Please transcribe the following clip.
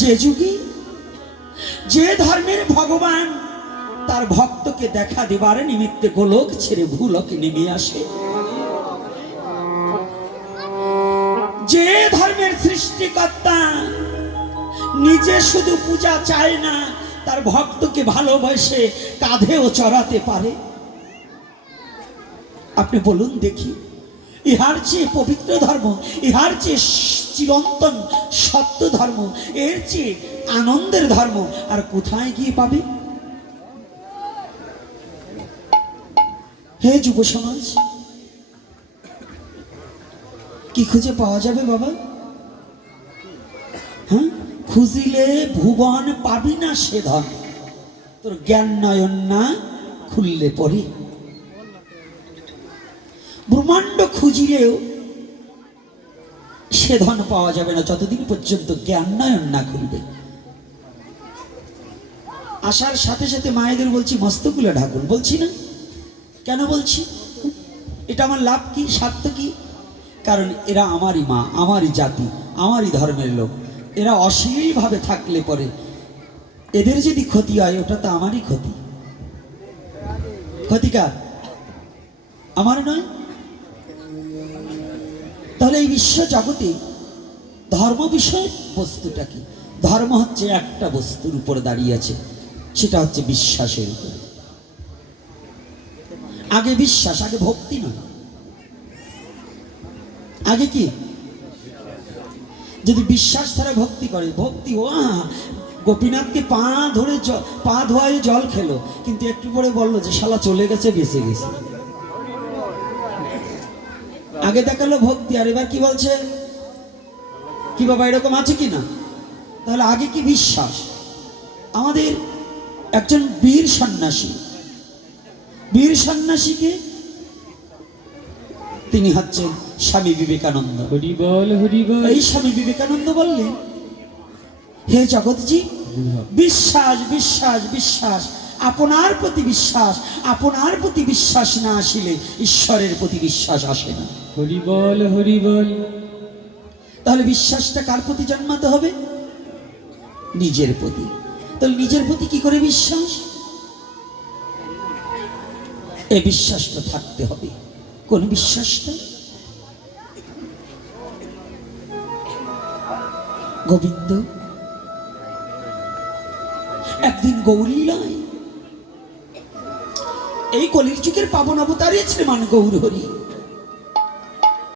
যে যুগে যে ধর্মের ভগবান তার ভক্তকে দেখা দেবার নিমিত্তে গোলক ছেড়ে ভূলোকে নেমে আসে, যে ধর্মের সৃষ্টিকর্তা নিজে শুধু পূজা চায় না, তার ভক্তকে ভালোবাসে কাঁধেও চড়াতে পারে, আপনি বলুন দেখি ইহার চেয়ে পবিত্র ধর্ম, ইহার চেয়ে চিরন্তন সত্য ধর্ম, এর চেয়ে আনন্দের ধর্ম আর কোথায় গিয়ে পাবে? হে যুব সমাজ, কি খুঁজে পাওয়া যাবে বাবা? হ্যাঁ, খুঁজিলে ভুবন পাবি না সে ধন, তোর জ্ঞান নয়ন না খুললে পরে। ব্রহ্মাণ্ড খুঁজিলেও সে ধন পাওয়া যাবে না যতদিন পর্যন্ত জ্ঞান নয়ন না খুলবে। আসার সাথে সাথে মায়েদের বলছি মস্তকুলে ঢাকুন, বলছি না কেন বলছি? এটা আমার লাভ কি, স্বার্থ কি? কারণ এরা আমারই মা, আমারই জাতি, আমারই ধর্মের লোক। এরা অশ্লীলভাবে থাকলে পরে এদের যদি ক্ষতি হয়, ওটা তো আমারই ক্ষতি। ক্ষতিকার আমার নয়? তাহলে এই বিশ্ব জগতে ধর্ম বিষয় বস্তুটা কি? ধর্ম হচ্ছে একটা বস্তুর উপর দাঁড়িয়ে আছে, সেটা হচ্ছে বিশ্বাসের উপর। আগে বিশ্বাস, আগে ভক্তি নয়। আগে কি? যদি বিশ্বাস ছাড়া ভক্তি করে, ভক্তি ও গোপীনাথকে পা ধোয়ায় জল খেলো, কিন্তু একটু পরে বললো যে শালা চলে গেছে, বেঁচে গেছে। আগে দেখালো ভক্তি, আর এবার কি বলছে? কি বাবা এরকম আছে কি না? তাহলে আগে কি বিশ্বাস? আমাদের একজন বীর সন্ন্যাসীকে তিনি হচ্ছেন স্বামী বিবেকানন্দ। হরি বল হরি বল। এই স্বামী বিবেকানন্দ বললেন, হে জগৎজি, বিশ্বাস বিশ্বাস বিশ্বাস, আপনার প্রতি বিশ্বাস, আপনার প্রতি বিশ্বাস না আসিলে ঈশ্বরের প্রতি বিশ্বাস আসে না। হরি বল হরি বল। তাহলে বিশ্বাসটা কার প্রতি জন্মাতে হবে? নিজের প্রতি। তাহলে নিজের প্রতি কি করে বিশ্বাস? এই বিশ্বাসটা থাকতে হবে। কোন বিশ্বাসটা? গোবিন্দ একদিন গৌরীলয়, এই কলির যুগের পাবন অবতারে শ্রীমান গৌর হরি